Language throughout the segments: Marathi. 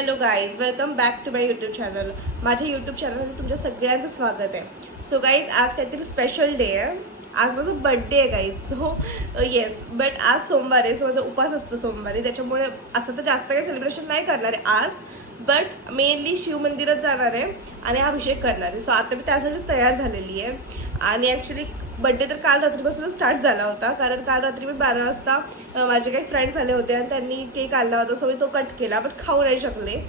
Hello guys, welcome back to my YouTube channel. माझ्या यूट्यूब चॅनलमध्ये तुमच्या सगळ्यांचं स्वागत आहे. सो गाईज, आज काहीतरी स्पेशल डे आहे. आज माझा बड्डे आहे गाईज. सो येस, बट आज सोमवार आहे. सो माझा उपास असतो सोमवारी, त्याच्यामुळे असं तर जास्त काही सेलिब्रेशन नाही करणार आहे आज. बट मेनली शिव मंदिरात जाणार आहे आणि अभिषेक करणार आहे. सो आता मी त्यासाठीच तयार झालेली आहे. आणि ॲक्च्युली बड्डे तर काल रात्रीपासूनच स्टार्ट झाला होता, कारण काल रात्री मी 12 वाजता माझे काही फ्रेंड्स आले होते आणि त्यांनी केक आणला होता. सो मी तो कट केला, बट खाऊ नाही शकले.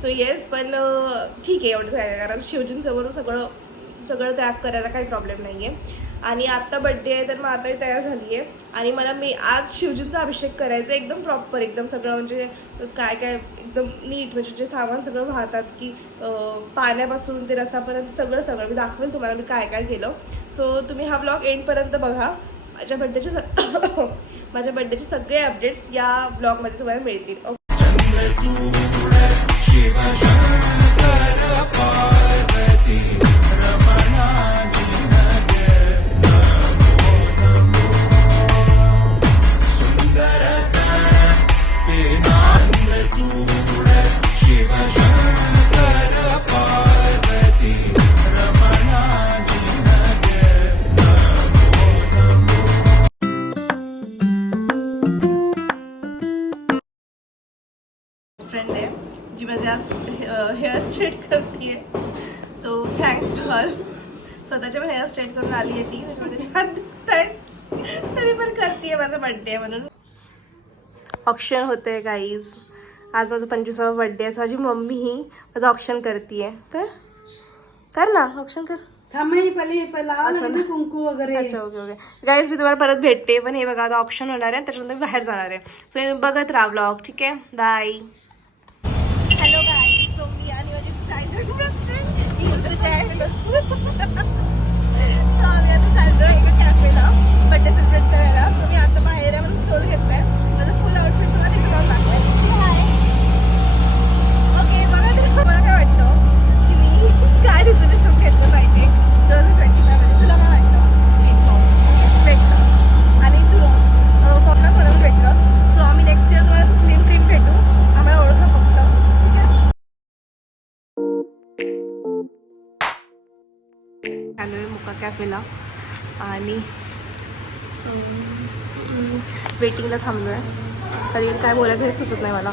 सो येस, पण ठीक आहे, एवढं झालं, कारण शिवजींसमोर सगळं त्याग करायला काही प्रॉब्लेम नाही आहे. आणि आत्ता बड्डे आहे, तर मग आता मी तयार झाली आहे. आणि मला आज शिवजींचा अभिषेक करायचा आहे, एकदम प्रॉपर, एकदम सगळं म्हणजे काय एकदम नीट, म्हणजे जे सामान सगळं वाहतात की पाण्यापासून ते रसापर्यंत सगळं मी दाखवेल तुम्हाला मी काय काय केलं. सो तुम्ही हा ब्लॉग एंडपर्यंत बघा. माझ्या बड्डेचे सगळे अपडेट्स या ब्लॉगमध्ये तुम्हाला मिळतील. फ्रेंड आहे जी माझे आज हेअर स्ट्रेट करते. So thanks to her. स्वतःच्या पण हेअर स्ट्रेट करून आली आहे ती, त्याच्यामध्ये हात दुखत आहेत तरी पण करते. माझा बड्डे आहे म्हणून ऑप्शन होते गाईज. आज माझा 25वा बड्डे आहे. माझी मम्मी ही माझं ऑप्शन करते. कर ना ऑप्शन कर. कुंकू वगैरे. अच्छा, ओके ओके गाईज, मी तुम्हाला परत भेटते. पण हे बघा, आता ऑप्शन होणार आहे, त्याच्यानंतर मी बाहेर जाणार आहे. सो बघत राहा ब्लॉग. ठीक आहे, बाय. हॅलो गाईज, सो मी आणि माझी फ्रेंड बेस्ट फ्रेंड सो आम्ही आता चाललो एका कॅफेला बड्डे सेलिब्रेट करायला. सो मी आता बाहेर आहे, मला स्टोल घेतलाय. माझं फुल आउटफिट तुम्हाला तिथे जाऊन दाखवाय. ओके, बघा तरी मला काय वाटतं की मी काय रिझोल्युशन घेतलं पाहिजे 2025 मध्ये. तुला काय वाटतं? Weight loss. आणि तुला form loss weight loss. So आम्ही नेक्स्ट इयर तुम्हाला स्लिम ट्रिम भेटू. आम्हाला ओळखा फक्त. ठीक आहे, आलो आहे मुका कॅफेला आणि वेटिंगला थांबलो आहे. कधी काय बोलायचं हे सुचत नाही मला.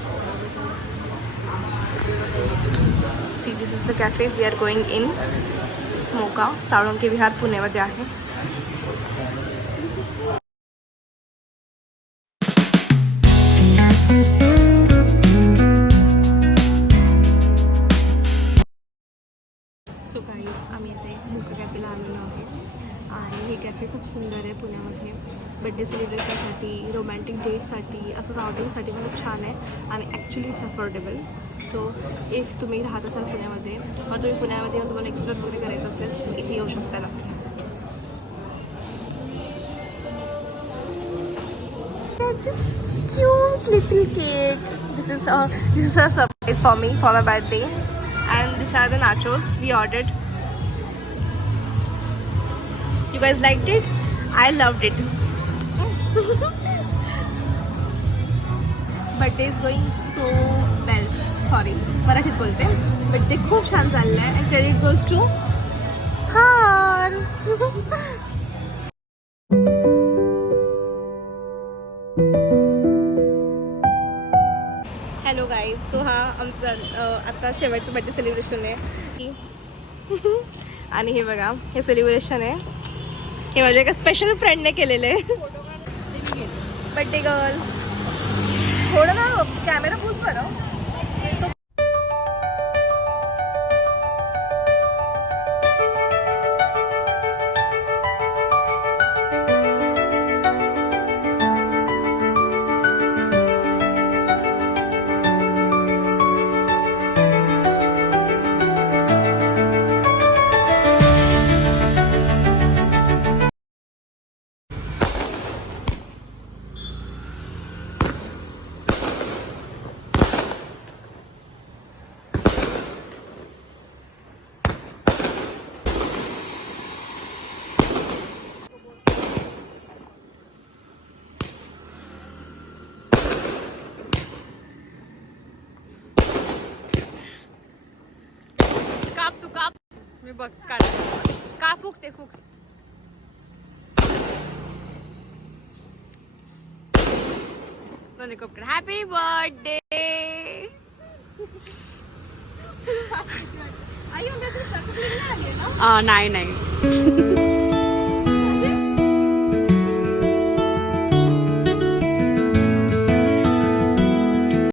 See, this is the cafe. We are going in Moka. Salunke Vihar पुण्यामध्ये आहे. सो गाईज, आम्ही इथे मोका कॅफेला आलेलो आहे आणि हे कॅफे खूप सुंदर आहे पुण्यामध्ये. बड्डे सेलिब्रेशनसाठी, रोमॅन्टिक डेटसाठी, असंच आउटिंगसाठी पण खूप छान आहे. आणि actually it's affordable. So if तुम्ही राहत असाल पुण्यामध्ये किंवा तुम्ही पुण्यामध्ये येऊन तुम्हाला एक्सप्लोर वगैरे करायचं असेल तर इथे येऊ शकता नक्की. Just cute little cake. This is a surprise for me for my birthday. And these are the nachos we ordered. You guys liked it? I loved it. Birthday is going so well. Sorry, मराठीत बोलते. बड्डे खूप छान चाललाय. And credit goes to हार. हॅलो गाईज, सो हा आमचा आता शेवटचं बड्डे सेलिब्रेशन आहे. आणि हे बघा, हे सेलिब्रेशन आहे. हे माझ्या एका स्पेशल फ्रेंडने केलेलं आहे. Birthday girl. थोडं ना कॅमेरा पूस बरं. बघ काढ का फुकते फुक हॅपी बर्थडे. नाही नाही